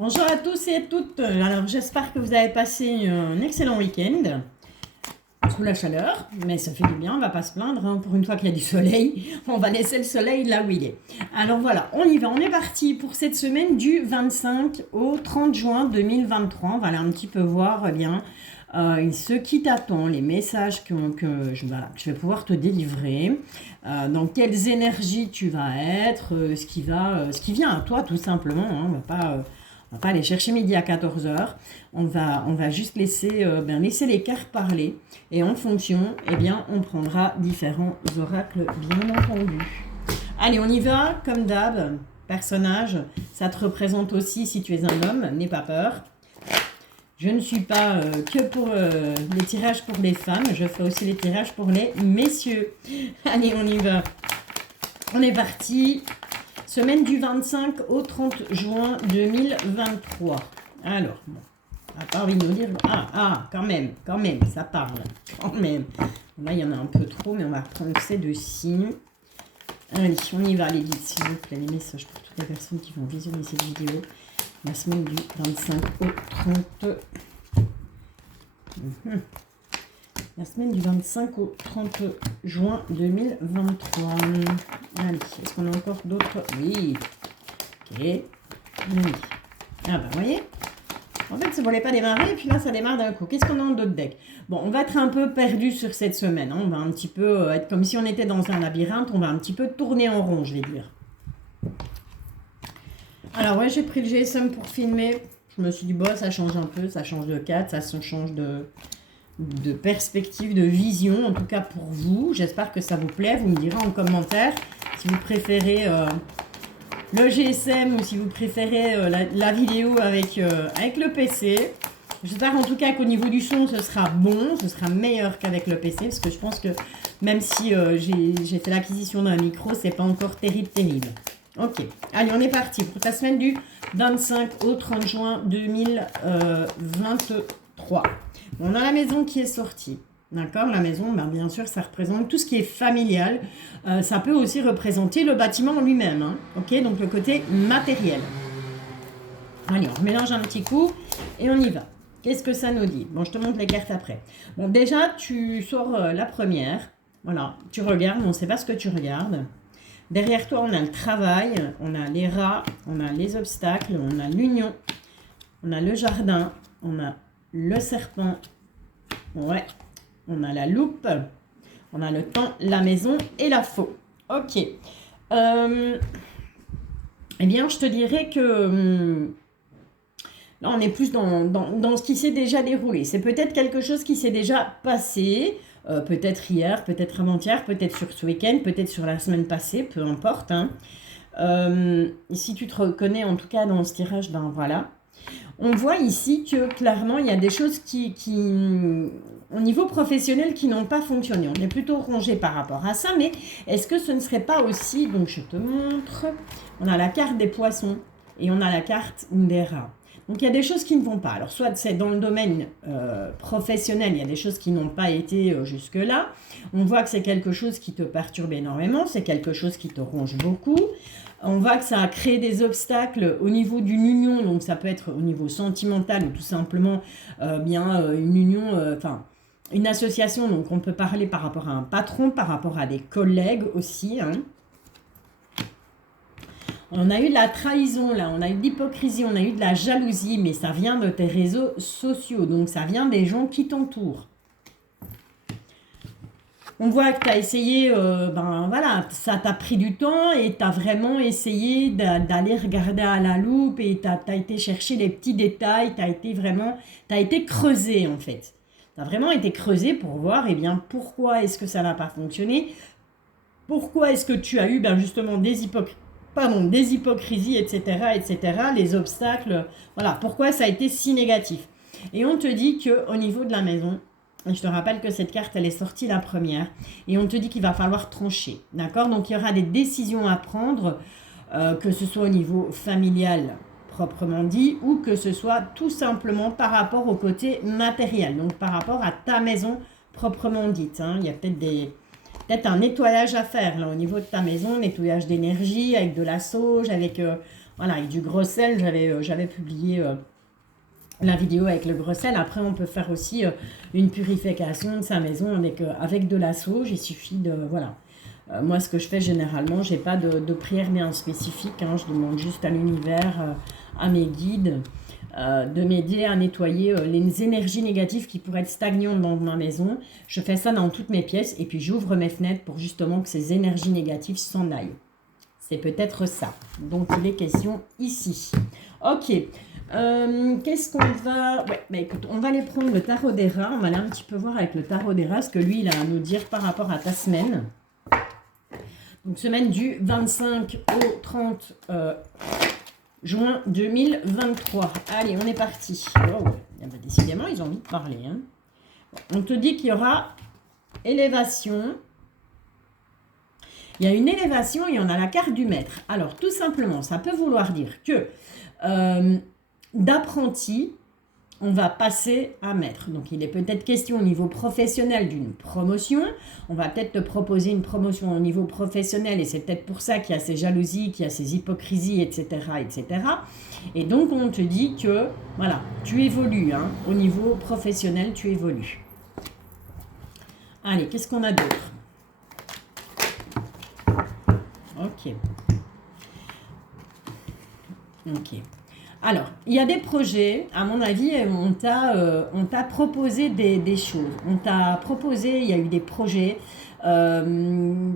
Bonjour à tous et à toutes. Alors j'espère que vous avez passé un excellent week-end sous la chaleur, mais ça fait du bien, on va pas se plaindre, hein. Pour une fois qu'il y a du soleil, on va laisser le soleil là où il est. Alors voilà, on y va, on est parti pour cette semaine du 25 au 30 juin 2023. On va aller un petit peu voir ce qui t'attend, les messages que je vais pouvoir te délivrer, dans quelles énergies tu vas être, ce qui vient à toi tout simplement, hein. On va pas aller chercher midi à 14 heures. On va juste laisser les cartes parler. Et en fonction, on prendra différents oracles, bien entendu. Allez, on y va, comme d'hab. Personnage, ça te représente aussi si tu es un homme, n'aie pas peur. Je ne suis pas que pour les tirages pour les femmes, je fais aussi les tirages pour les messieurs. Allez, on y va. On est parti. Semaine du 25 au 30 juin 2023. Alors, bon, on n'a pas envie de nous dire... quand même, ça parle. Quand même. Là, il y en a un peu trop, mais on va reprendre ces deux signes. Allez, on y va, les guides, s'il vous plaît, les messages pour toutes les personnes qui vont visionner cette vidéo. La semaine du 25 au 30. La semaine du 25 au 30 juin 2023. Allez, est-ce qu'on a encore d'autres? Oui. Ok. Allez. Ah bah, vous voyez, en fait, ça ne voulait pas démarrer, et puis là, ça démarre d'un coup. Qu'est-ce qu'on a dans d'autres decks? Bon, on va être un peu perdu sur cette semaine, hein. On va un petit peu être comme si on était dans un labyrinthe. On va un petit peu tourner en rond, je vais dire. Alors, ouais, j'ai pris le GSM pour filmer. Je me suis dit, bon, ça change un peu, ça change de cadre, ça change de perspective, de vision, en tout cas pour vous. J'espère que ça vous plaît. Vous me direz en commentaire si vous préférez le GSM ou si vous préférez la vidéo avec le PC. J'espère en tout cas qu'au niveau du son, ce sera bon, ce sera meilleur qu'avec le PC, parce que je pense que même si j'ai fait l'acquisition d'un micro, c'est pas encore terrible. Ok, allez, on est parti pour ta semaine du 25 au 30 juin 2023. On a la maison qui est sortie. D'accord, la maison, bien sûr, ça représente tout ce qui est familial. Ça peut aussi représenter le bâtiment en lui-même. Hein. Ok, donc le côté matériel. Allez, on mélange un petit coup et on y va. Qu'est-ce que ça nous dit? Bon, je te montre les cartes après. Bon, déjà, tu sors la première. Voilà, tu regardes, on ne sait pas ce que tu regardes. Derrière toi, on a le travail, on a les rats, on a les obstacles, on a l'union, on a le jardin, on a le serpent, ouais, on a la loupe, on a le temps, la maison et la faux. Ok. Eh bien, je te dirais que là, on est plus dans ce qui s'est déjà déroulé. C'est peut-être quelque chose qui s'est déjà passé, peut-être hier, peut-être avant-hier, peut-être sur ce week-end, peut-être sur la semaine passée, peu importe. Hein. Si tu te reconnais en tout cas dans ce tirage, ben voilà. On voit ici que clairement, il y a des choses qui au niveau professionnel, qui n'ont pas fonctionné. On est plutôt rongé par rapport à ça, mais est-ce que ce ne serait pas aussi, donc je te montre, on a la carte des poissons et on a la carte des rats. Donc il y a des choses qui ne vont pas. Alors soit c'est dans le domaine professionnel, il y a des choses qui n'ont pas été jusque-là. On voit que c'est quelque chose qui te perturbe énormément, c'est quelque chose qui te ronge beaucoup. On voit que ça a créé des obstacles au niveau d'une union, donc ça peut être au niveau sentimental ou tout simplement une union, une association. Donc on peut parler par rapport à un patron, par rapport à des collègues aussi, hein. On a eu de la trahison là, on a eu de l'hypocrisie, on a eu de la jalousie, mais ça vient de tes réseaux sociaux, donc ça vient des gens qui t'entourent. On voit que tu as essayé, ça t'a pris du temps et tu as vraiment essayé d'aller regarder à la loupe et tu as été chercher les petits détails, tu as été creusé en fait. Tu as vraiment été creusé pour voir pourquoi est-ce que ça n'a pas fonctionné, pourquoi est-ce que tu as eu justement des hypocrisies, etc., les obstacles, voilà, pourquoi ça a été si négatif. Et on te dit qu'au niveau de la maison, je te rappelle que cette carte, elle est sortie la première, et on te dit qu'il va falloir trancher, d'accord? Donc il y aura des décisions à prendre, que ce soit au niveau familial, proprement dit, ou que ce soit tout simplement par rapport au côté matériel, donc par rapport à ta maison proprement dite, hein. Il y a peut-être un nettoyage à faire là au niveau de ta maison, nettoyage d'énergie avec de la sauge, avec Voilà, avec du gros sel, j'avais publié la vidéo avec le gros sel. Après, on peut faire aussi une purification de sa maison avec de la sauge. Il suffit de... Voilà. Moi, ce que je fais généralement, j'ai pas de prière bien spécifique. Hein, je demande juste à l'univers, à mes guides, de m'aider à nettoyer les énergies négatives qui pourraient être stagnantes dans ma maison. Je fais ça dans toutes mes pièces et puis j'ouvre mes fenêtres pour justement que ces énergies négatives s'en aillent. C'est peut-être ça dont il est question ici. Ok. Qu'est-ce qu'on va... Ouais, bah écoute, on va aller prendre le tarot des rats. On va aller un petit peu voir avec le tarot des rats ce que lui, il a à nous dire par rapport à ta semaine. Donc, semaine du 25 au 30 juin 2023. Allez, on est parti. Oh, bah, décidément, ils ont envie de parler. Hein. On te dit qu'il y aura élévation. Il y a une élévation et on a la carte du maître. Alors, tout simplement, ça peut vouloir dire que d'apprenti, on va passer à maître. Donc, il est peut-être question au niveau professionnel d'une promotion. On va peut-être te proposer une promotion au niveau professionnel et c'est peut-être pour ça qu'il y a ces jalousies, qu'il y a ces hypocrisies, etc., etc. Et donc, on te dit que, voilà, tu évolues. Hein, au niveau professionnel, tu évolues. Allez, qu'est-ce qu'on a d'autre? Ok. Ok. Alors, il y a des projets, à mon avis, on t'a proposé des choses. On t'a proposé, il y a eu des projets, comment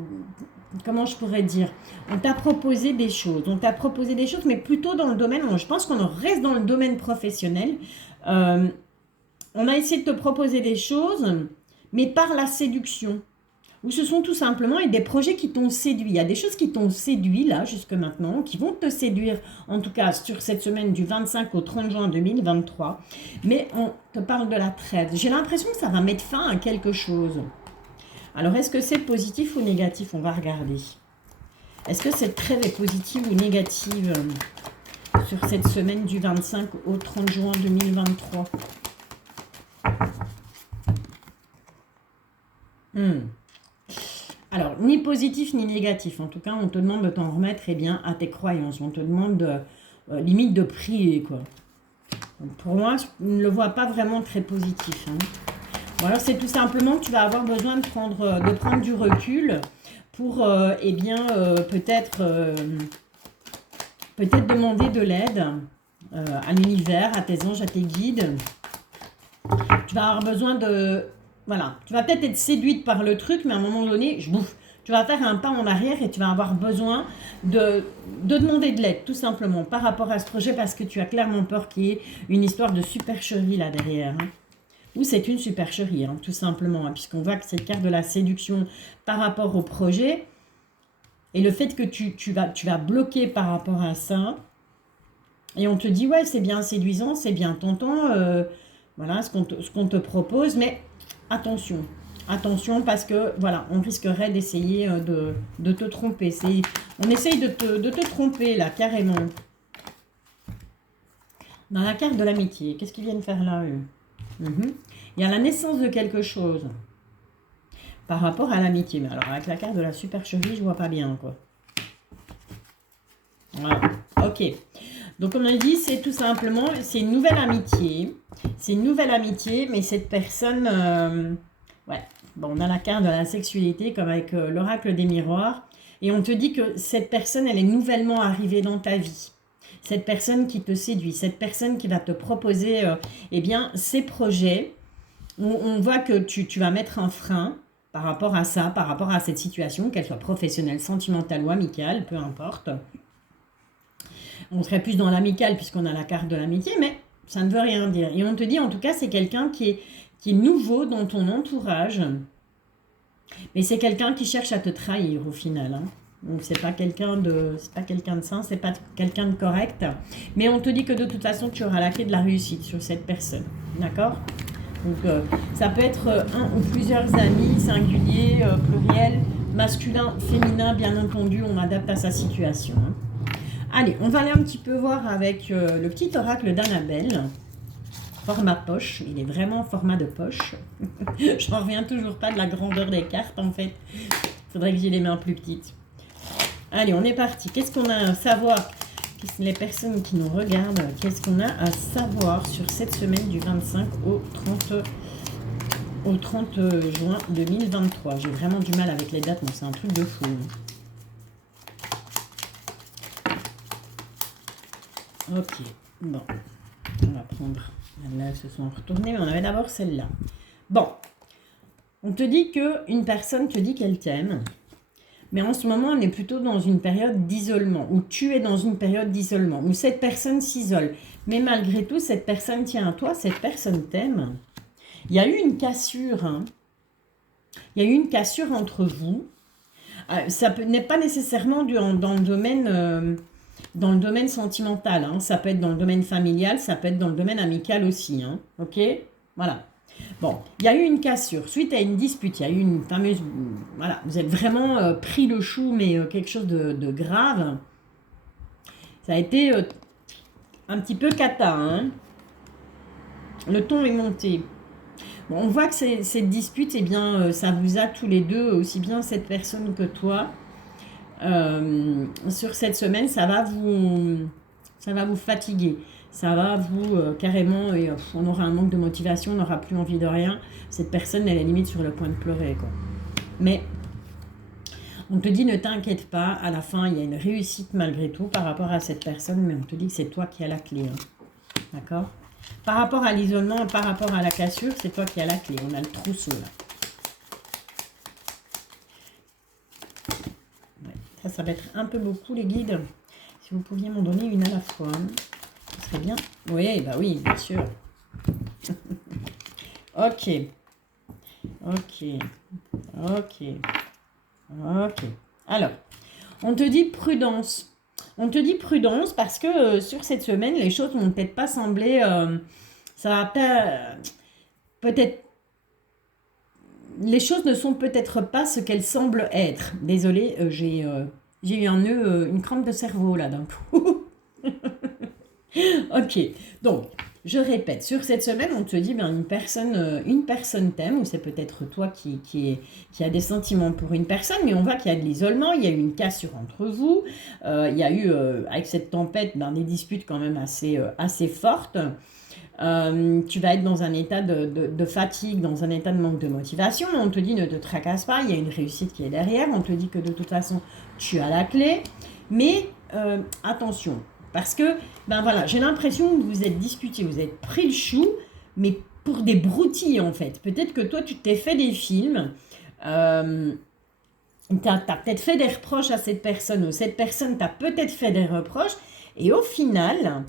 je pourrais dire? On t'a proposé des choses. On t'a proposé des choses, mais plutôt dans le domaine, je pense qu'on reste dans le domaine professionnel. On a essayé de te proposer des choses, mais par la séduction. Ou ce sont tout simplement des projets qui t'ont séduit. Il y a des choses qui t'ont séduit là, jusque maintenant, qui vont te séduire, en tout cas sur cette semaine du 25 au 30 juin 2023. Mais on te parle de la trêve. J'ai l'impression que ça va mettre fin à quelque chose. Alors, est-ce que c'est positif ou négatif? On va regarder. Est-ce que cette trêve est positive ou négative sur cette semaine du 25 au 30 juin 2023? Alors, ni positif ni négatif. En tout cas, on te demande de t'en remettre bien, à tes croyances. On te demande limite de prier, quoi. Donc, pour moi, je ne le vois pas vraiment très positif. Hein. Ou alors, c'est tout simplement que tu vas avoir besoin de prendre du recul pour, peut-être demander de l'aide à l'univers, à tes anges, à tes guides. Tu vas avoir besoin de... Voilà, tu vas peut-être être séduite par le truc, mais à un moment donné, tu vas faire un pas en arrière et tu vas avoir besoin de demander de l'aide, tout simplement, par rapport à ce projet, parce que tu as clairement peur qu'il y ait une histoire de supercherie là derrière. Hein. Ou c'est une supercherie, hein, tout simplement, hein, puisqu'on voit que c'est le carte de la séduction par rapport au projet. Et le fait que tu vas bloquer par rapport à ça, et on te dit, ouais, c'est bien séduisant, c'est bien tentant, voilà ce qu'on te propose, mais... Attention parce que voilà, on risquerait d'essayer de te tromper. On essaye de te tromper là, carrément. Dans la carte de l'amitié, qu'est-ce qu'ils viennent faire là, eux? Il y a la naissance de quelque chose par rapport à l'amitié. Mais alors, avec la carte de la supercherie, je vois pas bien, quoi. Voilà, ok. Donc, on a dit, c'est tout simplement, c'est une nouvelle amitié. C'est une nouvelle amitié, mais cette personne... ouais, bon, on a la carte de la sexualité, comme avec l'oracle des miroirs. Et on te dit que cette personne, elle est nouvellement arrivée dans ta vie. Cette personne qui te séduit, cette personne qui va te proposer, ses projets. On voit que tu vas mettre un frein par rapport à ça, par rapport à cette situation, qu'elle soit professionnelle, sentimentale ou amicale, peu importe. On serait plus dans l'amical puisqu'on a la carte de l'amitié, mais ça ne veut rien dire. Et on te dit, en tout cas, c'est quelqu'un qui est nouveau dans ton entourage. Mais c'est quelqu'un qui cherche à te trahir au final. Hein. Donc, c'est pas quelqu'un de sain, c'est pas quelqu'un de correct. Mais on te dit que de toute façon, tu auras la clé de la réussite sur cette personne. D'accord? Donc, ça peut être un ou plusieurs amis, singuliers, pluriel, masculin, féminin, bien entendu. On adapte à sa situation. Hein. Allez, on va aller un petit peu voir avec le petit oracle d'Annabelle. Format poche, il est vraiment en format de poche. Je n'en reviens toujours pas de la grandeur des cartes en fait. Il faudrait que j'ai les mains plus petites. Allez, on est parti. Qu'est-ce qu'on a à savoir? Les personnes qui nous regardent, qu'est-ce qu'on a à savoir sur cette semaine du 25 au 30 juin 2023. J'ai vraiment du mal avec les dates, donc c'est un truc de fou. Ok, bon, on va prendre, là elles se sont retournées, mais on avait d'abord celle-là. Bon, on te dit qu'une personne te dit qu'elle t'aime, mais en ce moment on est plutôt dans une période d'isolement, où tu es dans une période d'isolement, où cette personne s'isole. Mais malgré tout, cette personne tient à toi, cette personne t'aime. Il y a eu une cassure, hein. Il y a eu une cassure entre vous. Ça n'est pas nécessairement dans le domaine sentimental, hein. Ça peut être dans le domaine familial, ça peut être dans le domaine amical aussi, hein. Ok, voilà. Bon, il y a eu une cassure suite à une dispute, il y a eu une fameuse... Voilà, vous êtes vraiment pris le chou, mais quelque chose de grave. Ça a été un petit peu cata, hein. Le ton est monté. Bon, on voit que cette dispute, eh bien, ça vous a tous les deux, aussi bien cette personne que toi. Sur cette semaine, ça va vous fatiguer. Ça va vous carrément, on aura un manque de motivation, on n'aura plus envie de rien. Cette personne, elle est limite sur le point de pleurer, quoi. Mais on te dit, ne t'inquiète pas, à la fin, il y a une réussite malgré tout par rapport à cette personne, mais on te dit que c'est toi qui as la clé, hein. D'accord? Par rapport à l'isolement, par rapport à la cassure, c'est toi qui as la clé. On a le trousseau, là. Ouais, ça va être un peu beaucoup, les guides. Si vous pouviez m'en donner une à la fois, hein. Ce serait bien. Oui, bah oui, bien sûr. Ok. Ok. Ok. Ok. Alors, on te dit prudence. On te dit prudence parce que sur cette semaine, les choses vont peut-être pas sembler... ça va peut-être... Les choses ne sont peut-être pas ce qu'elles semblent être. Désolée, j'ai eu un nœud, une crampe de cerveau là d'un coup. Ok, donc... Je répète, sur cette semaine, on te dit, une personne t'aime, ou c'est peut-être toi qui a des sentiments pour une personne, mais on voit qu'il y a de l'isolement, il y a eu une cassure entre vous, il y a eu, avec cette tempête, des disputes quand même assez fortes. Tu vas être dans un état de fatigue, dans un état de manque de motivation. On te dit, ne te tracasse pas, il y a une réussite qui est derrière. On te dit que de toute façon, tu as la clé, mais attention. Parce que, voilà, j'ai l'impression que vous êtes disputés, vous êtes pris le chou, mais pour des broutilles, en fait. Peut-être que toi, tu t'es fait des films, tu as peut-être fait des reproches à cette personne, ou cette personne t'a peut-être fait des reproches, et au final,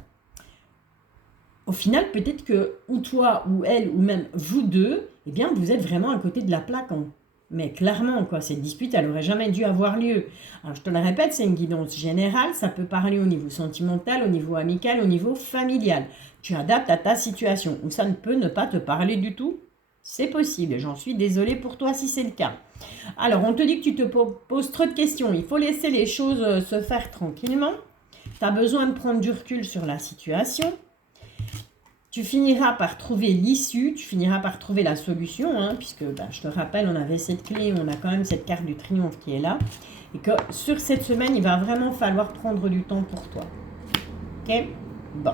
peut-être que, ou toi, ou elle, ou même vous deux, eh bien, vous êtes vraiment à côté de la plaque, hein. Mais clairement, quoi, cette dispute, elle n'aurait jamais dû avoir lieu. Alors, je te le répète, c'est une guidance générale. Ça peut parler au niveau sentimental, au niveau amical, au niveau familial. Tu adaptes à ta situation. Ou ça ne peut ne pas te parler du tout. C'est possible. J'en suis désolée pour toi si c'est le cas. Alors, on te dit que tu te poses trop de questions. Il faut laisser les choses se faire tranquillement. Tu as besoin de prendre du recul sur la situation. Tu finiras par trouver l'issue, tu finiras par trouver la solution, hein, puisque je te rappelle, on avait cette clé, on a quand même cette carte du triomphe qui est là. Et que sur cette semaine, il va vraiment falloir prendre du temps pour toi. Ok? Bon.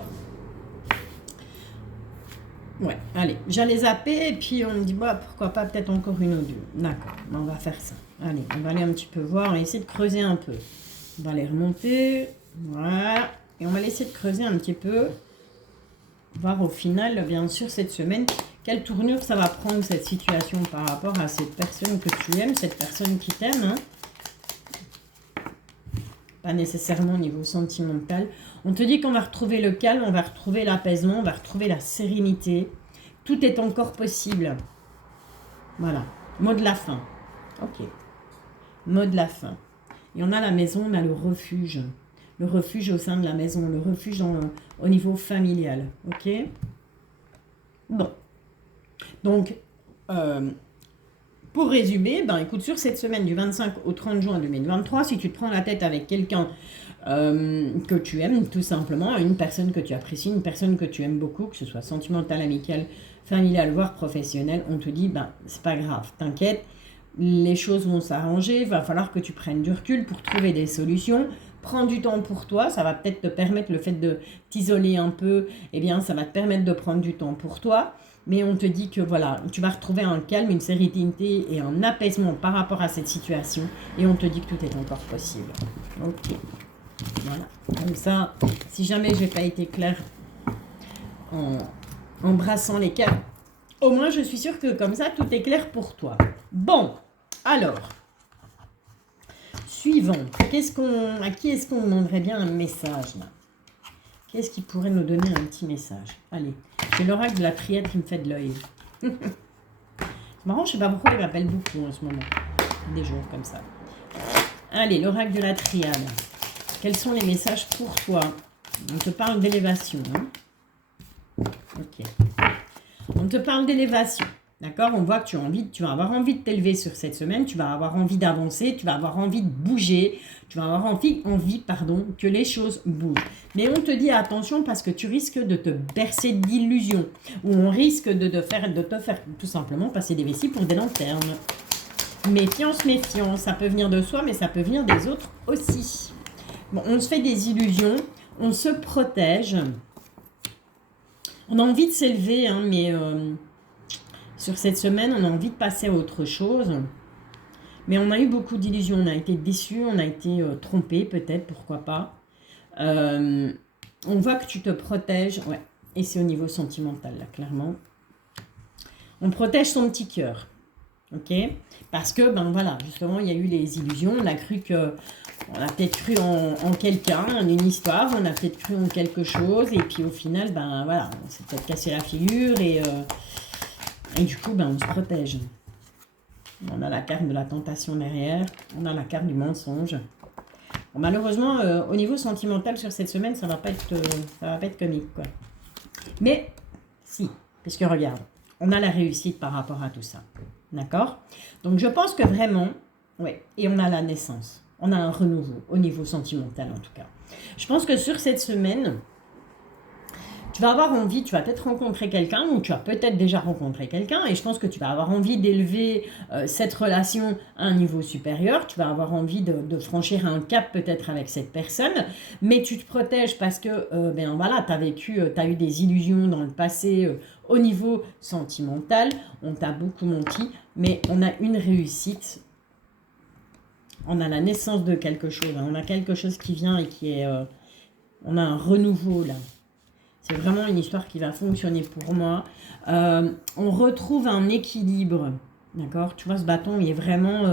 Ouais, allez, j'allais zapper et puis on me dit, pourquoi pas peut-être encore une ou deux. D'accord, on va faire ça. Allez, on va aller un petit peu voir, on va essayer de creuser un peu. On va aller remonter, voilà. Et on va essayer de creuser un petit peu. Voir au final, bien sûr, cette semaine, quelle tournure ça va prendre cette situation par rapport à cette personne que tu aimes, cette personne qui t'aime, hein. Pas nécessairement au niveau sentimental. On te dit qu'on va retrouver le calme, on va retrouver l'apaisement, on va retrouver la sérénité. Tout est encore possible. Voilà. Mot de la fin. Ok. Mot de la fin. Et on a la maison, on a le refuge. Le refuge au sein de la maison, le refuge au niveau familial. Ok? Bon. Donc, pour résumer, écoute, sur cette semaine du 25 au 30 juin 2023, si tu te prends la tête avec quelqu'un que tu aimes, tout simplement, une personne que tu apprécies, une personne que tu aimes beaucoup, que ce soit sentimental, amical, familial, voire professionnel, on te dit, c'est pas grave, t'inquiète, les choses vont s'arranger, il va falloir que tu prennes du recul pour trouver des solutions, Prends du temps pour toi, ça va peut-être te permettre, le fait de t'isoler un peu, eh bien ça va te permettre de prendre du temps pour toi. Mais on te dit que voilà, tu vas retrouver un calme, une sérénité et un apaisement par rapport à cette situation. Et on te dit que tout est encore possible. Ok. Voilà. Comme ça, si jamais j'ai pas été claire en embrassant les cartes, au moins je suis sûre que comme ça, tout est clair pour toi. Bon, alors, suivant. À qui est-ce qu'on demanderait bien un message là? Qu'est-ce qui pourrait nous donner un petit message? Allez, c'est l'oracle de la triade qui me fait de l'œil. C'est marrant, je sais pas pourquoi il m'appelle beaucoup en ce moment. Des jours comme ça. Allez, l'oracle de la triade. Quels sont les messages pour toi? On te parle d'élévation. Hein? Ok. On te parle d'élévation. D'accord? On voit que tu vas avoir envie de t'élever sur cette semaine, tu vas avoir envie d'avancer, tu vas avoir envie de bouger, tu vas avoir envie que les choses bougent. Mais on te dit attention parce que tu risques de te bercer d'illusions ou on risque de te faire tout simplement passer des vessies pour des lanternes. Méfiance, méfiance, ça peut venir de soi mais ça peut venir des autres aussi. Bon, on se fait des illusions, on se protège, on a envie de s'élever, hein, mais... sur cette semaine, on a envie de passer à autre chose. Mais on a eu beaucoup d'illusions. On a été déçus, on a été trompés peut-être, pourquoi pas. On voit que tu te protèges. Ouais. Et c'est au niveau sentimental, là, clairement. On protège son petit cœur. Ok? Parce que, ben voilà, justement, il y a eu les illusions. On a cru que... On a peut-être cru en quelqu'un, en une histoire. On a peut-être cru en quelque chose. Et puis au final, ben voilà, on s'est peut-être cassé la figure et du coup, ben, on se protège. On a la carte de la tentation derrière. On a la carte du mensonge. Bon, malheureusement, au niveau sentimental, sur cette semaine, ça va pas être comique, quoi. Mais, si, puisque regarde, on a la réussite par rapport à tout ça. D'accord? Donc, je pense que vraiment, ouais, et on a la naissance. On a un renouveau, au niveau sentimental, en tout cas. Je pense que sur cette semaine... Tu vas avoir envie, tu vas peut-être rencontrer quelqu'un ou tu as peut-être déjà rencontré quelqu'un et je pense que tu vas avoir envie d'élever cette relation à un niveau supérieur. Tu vas avoir envie de franchir un cap peut-être avec cette personne, mais tu te protèges parce que ben voilà, tu as eu des illusions dans le passé au niveau sentimental. On t'a beaucoup menti, mais on a une réussite. On a la naissance de quelque chose. Hein. On a quelque chose qui vient et qui est... on a un renouveau là. C'est vraiment une histoire qui va fonctionner pour moi. On retrouve un équilibre. D'accord? Tu vois, ce bâton, il est vraiment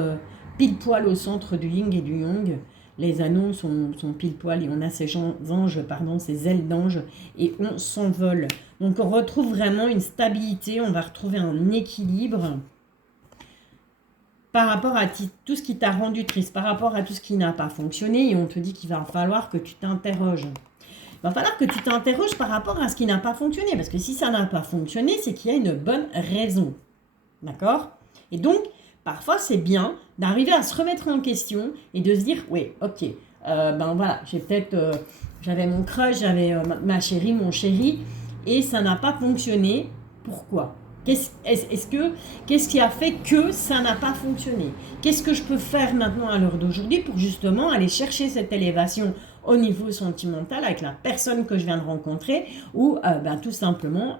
pile poil au centre du yin et du yang. Les anneaux sont pile poil et on a ces anges, ces ailes d'ange et on s'envole. Donc, on retrouve vraiment une stabilité. On va retrouver un équilibre par rapport à tout ce qui t'a rendu triste, par rapport à tout ce qui n'a pas fonctionné. Et on te dit qu'il va falloir que tu t'interroges. Il va falloir que tu t'interroges par rapport à ce qui n'a pas fonctionné. Parce que si ça n'a pas fonctionné, c'est qu'il y a une bonne raison. D'accord? Et donc, parfois, c'est bien d'arriver à se remettre en question et de se dire, oui, ok, ben voilà, j'avais mon crush, j'avais ma chérie, mon chéri, et ça n'a pas fonctionné. Pourquoi? Qu'est-ce qui a fait que ça n'a pas fonctionné? Qu'est-ce que je peux faire maintenant à l'heure d'aujourd'hui pour justement aller chercher cette élévation au niveau sentimental avec la personne que je viens de rencontrer ou ben, tout simplement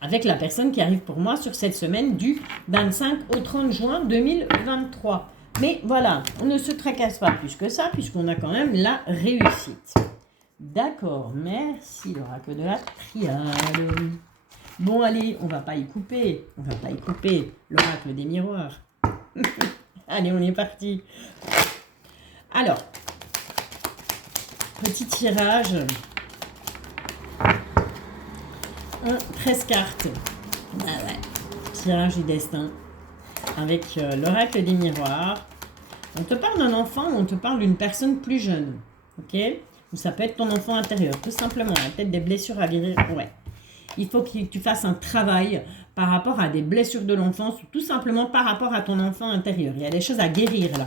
avec la personne qui arrive pour moi sur cette semaine du 25 au 30 juin 2023. Mais voilà, on ne se tracasse pas plus que ça puisqu'on a quand même la réussite. D'accord, merci l'oracle de la triade. Bon allez, on va pas y couper l'oracle des miroirs. Allez, on est parti. Alors, petit tirage. 13 cartes. Ah ouais. Tirage du destin. Avec l'oracle des miroirs. On te parle d'un enfant ou on te parle d'une personne plus jeune. Ok? Ou ça peut être ton enfant intérieur, tout simplement. Il y a peut-être des blessures à guérir. Ouais. Il faut que tu fasses un travail par rapport à des blessures de l'enfance ou tout simplement par rapport à ton enfant intérieur. Il y a des choses à guérir là.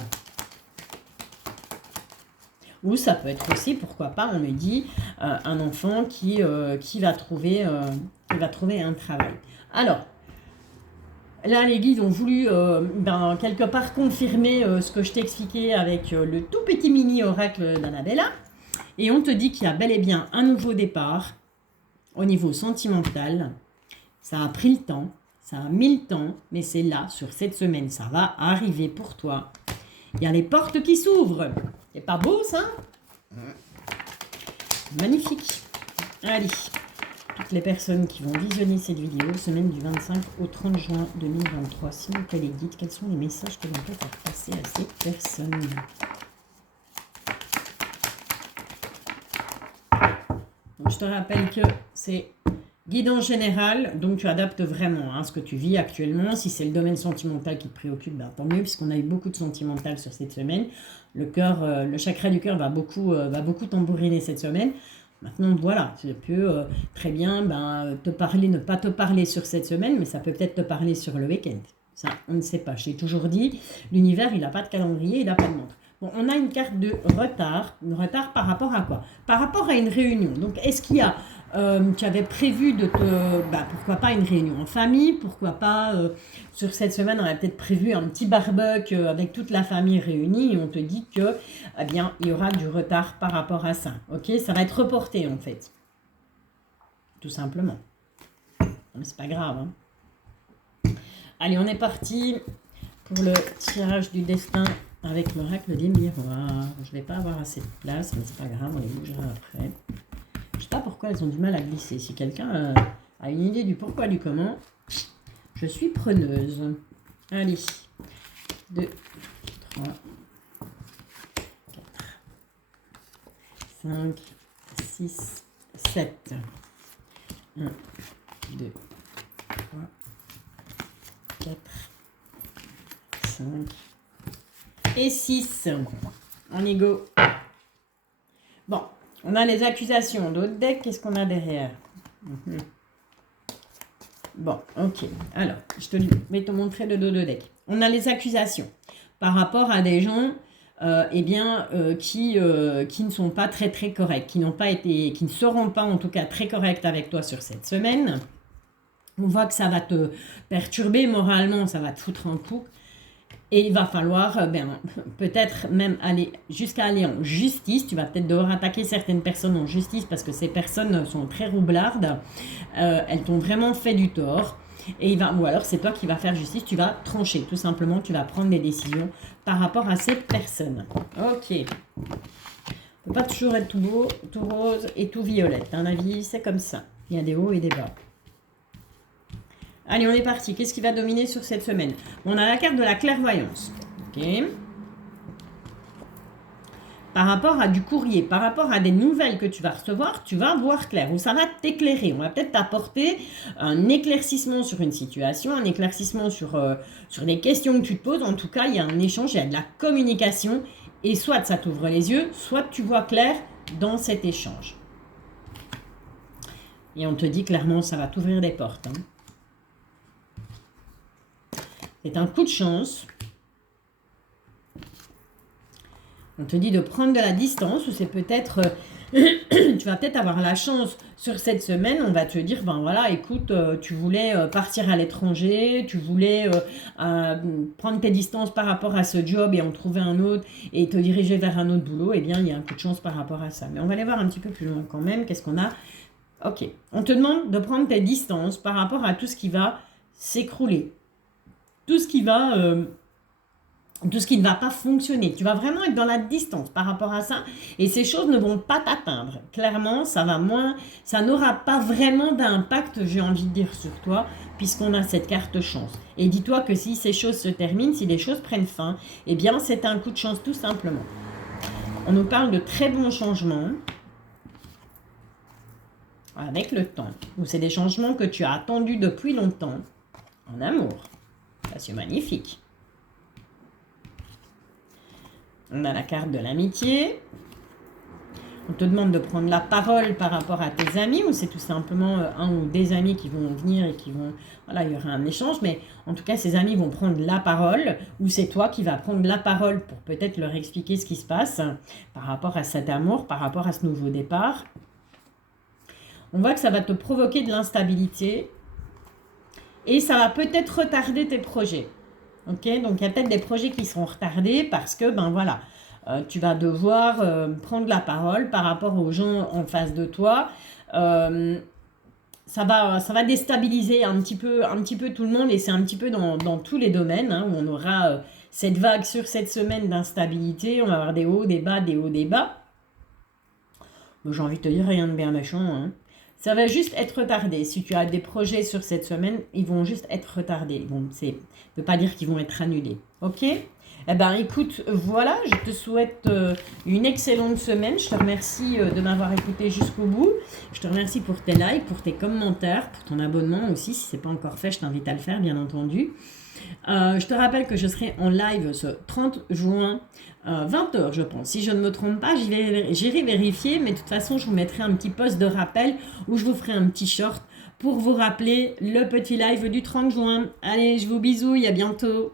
Ou ça peut être aussi, pourquoi pas, on me dit, un enfant qui va trouver un travail. Alors, Là, les guides ont voulu quelque part confirmer ce que je t'ai expliqué avec le tout petit mini oracle d'Annabella. Et on te dit qu'il y a bel et bien un nouveau départ au niveau sentimental. Ça a pris le temps, ça a mis le temps, mais c'est là, sur cette semaine, ça va arriver pour toi. Il y a les portes qui s'ouvrent. C'est pas beau, ça? Magnifique. Allez, toutes les personnes qui vont visionner cette vidéo, semaine du 25 au 30 juin 2023, s'il vous plaît les guides, quels sont les messages que l'on peut faire passer à ces personnes? Donc, je te rappelle que c'est guide en général, donc tu adaptes vraiment ce que tu vis actuellement. Si c'est le domaine sentimental qui te préoccupe, ben, tant mieux, puisqu'on a eu beaucoup de sentimental sur cette semaine. Le cœur, le chakra du cœur va beaucoup tambouriner cette semaine. Maintenant, voilà, tu peux très bien te parler, ne pas te parler sur cette semaine, mais ça peut peut-être te parler sur le week-end. Ça, on ne sait pas. Je t'ai toujours dit, l'univers, il n'a pas de calendrier, il n'a pas de montre. Bon, on a une carte de retard. Un retard par rapport à quoi? Par rapport à une réunion. Donc, est-ce qu'il y a... tu avais prévu de te... pourquoi pas une réunion en famille? Pourquoi pas... sur cette semaine, on a peut-être prévu un petit barbecue avec toute la famille réunie. Et on te dit que, eh bien, il y aura du retard par rapport à ça. Ok? Ça va être reporté, en fait. Tout simplement. Mais c'est pas grave. Allez, on est parti pour le tirage du destin avec l'oracle des miroirs. Je ne vais pas avoir assez de place, mais c'est pas grave, on les bougera après. Je sais pas pourquoi elles ont du mal à glisser. Si quelqu'un a une idée du pourquoi, du comment, je suis preneuse. Allez, 2, 3, 4, 5, 6, 7. 1, 2, 3, 4, 5 et 6. On y go. Bon, on a les accusations d'autres decks. Qu'est-ce qu'on a derrière? Bon, ok. Alors, je vais te montrer le dos de deck. On a les accusations par rapport à des gens qui ne sont pas très très corrects, qui ne seront pas en tout cas très corrects avec toi sur cette semaine. On voit que ça va te perturber moralement, ça va te foutre un coup. Et il va falloir peut-être même aller jusqu'à aller en justice. Tu vas peut-être devoir attaquer certaines personnes en justice parce que ces personnes sont très roublardes. Elles t'ont vraiment fait du tort. Ou alors c'est toi qui vas faire justice, tu vas trancher. Tout simplement, tu vas prendre des décisions par rapport à cette personne. Ok. On ne peut pas toujours être tout beau, tout rose et tout violette. La vie, c'est comme ça. Il y a des hauts et des bas. Allez, on est parti. Qu'est-ce qui va dominer sur cette semaine? On a la carte de la clairvoyance. Ok. Par rapport à du courrier, par rapport à des nouvelles que tu vas recevoir, tu vas voir clair. Ou ça va t'éclairer. On va peut-être t'apporter un éclaircissement sur une situation, un éclaircissement sur les questions que tu te poses. En tout cas, il y a un échange, il y a de la communication. Et soit ça t'ouvre les yeux, soit tu vois clair dans cet échange. Et on te dit clairement, ça va t'ouvrir des portes. C'est un coup de chance. On te dit de prendre de la distance ou c'est peut-être... tu vas peut-être avoir la chance sur cette semaine. On va te dire, ben voilà, écoute, tu voulais partir à l'étranger, tu voulais prendre tes distances par rapport à ce job et en trouver un autre et te diriger vers un autre boulot. Eh bien, il y a un coup de chance par rapport à ça. Mais on va aller voir un petit peu plus loin quand même. Qu'est-ce qu'on a? Ok. On te demande de prendre tes distances par rapport à tout ce qui va s'écrouler. Tout ce qui ne va pas fonctionner. Tu vas vraiment être dans la distance par rapport à ça et ces choses ne vont pas t'atteindre. Clairement, ça n'aura pas vraiment d'impact, j'ai envie de dire, sur toi puisqu'on a cette carte chance. Et dis-toi que si ces choses se terminent, si les choses prennent fin, eh bien, c'est un coup de chance tout simplement. On nous parle de très bons changements avec le temps. Ou c'est des changements que tu as attendus depuis longtemps en amour. Ça, c'est magnifique. On a la carte de l'amitié. On te demande de prendre la parole par rapport à tes amis ou c'est tout simplement un ou des amis qui vont venir et qui vont... Voilà, il y aura un échange, mais en tout cas, ces amis vont prendre la parole ou c'est toi qui vas prendre la parole pour peut-être leur expliquer ce qui se passe par rapport à cet amour, par rapport à ce nouveau départ. On voit que ça va te provoquer de l'instabilité. et ça va peut-être retarder tes projets. Ok, donc il y a peut-être des projets qui seront retardés parce que, ben voilà, tu vas devoir prendre la parole par rapport aux gens en face de toi. Ça va déstabiliser un petit peu tout le monde, et c'est un petit peu dans tous les domaines, hein, où on aura cette vague sur cette semaine d'instabilité. On va avoir des hauts, des bas, des hauts, des bas. Bon, j'ai envie de te dire, rien de bien méchant, hein. Ça va juste être retardé. Si tu as des projets sur cette semaine, ils vont juste être retardés. Bon, c'est ne veut pas dire qu'ils vont être annulés. Ok? Eh ben, écoute, voilà, je te souhaite une excellente semaine. Je te remercie de m'avoir écouté jusqu'au bout. Je te remercie pour tes likes, pour tes commentaires, pour ton abonnement aussi. Si ce n'est pas encore fait, je t'invite à le faire, bien entendu. Je te rappelle que je serai en live ce 30 juin, 20h je pense. Si je ne me trompe pas, j'irai vérifier, mais de toute façon, je vous mettrai un petit post de rappel où je vous ferai un petit short pour vous rappeler le petit live du 30 juin. Allez, je vous bisouille, à bientôt.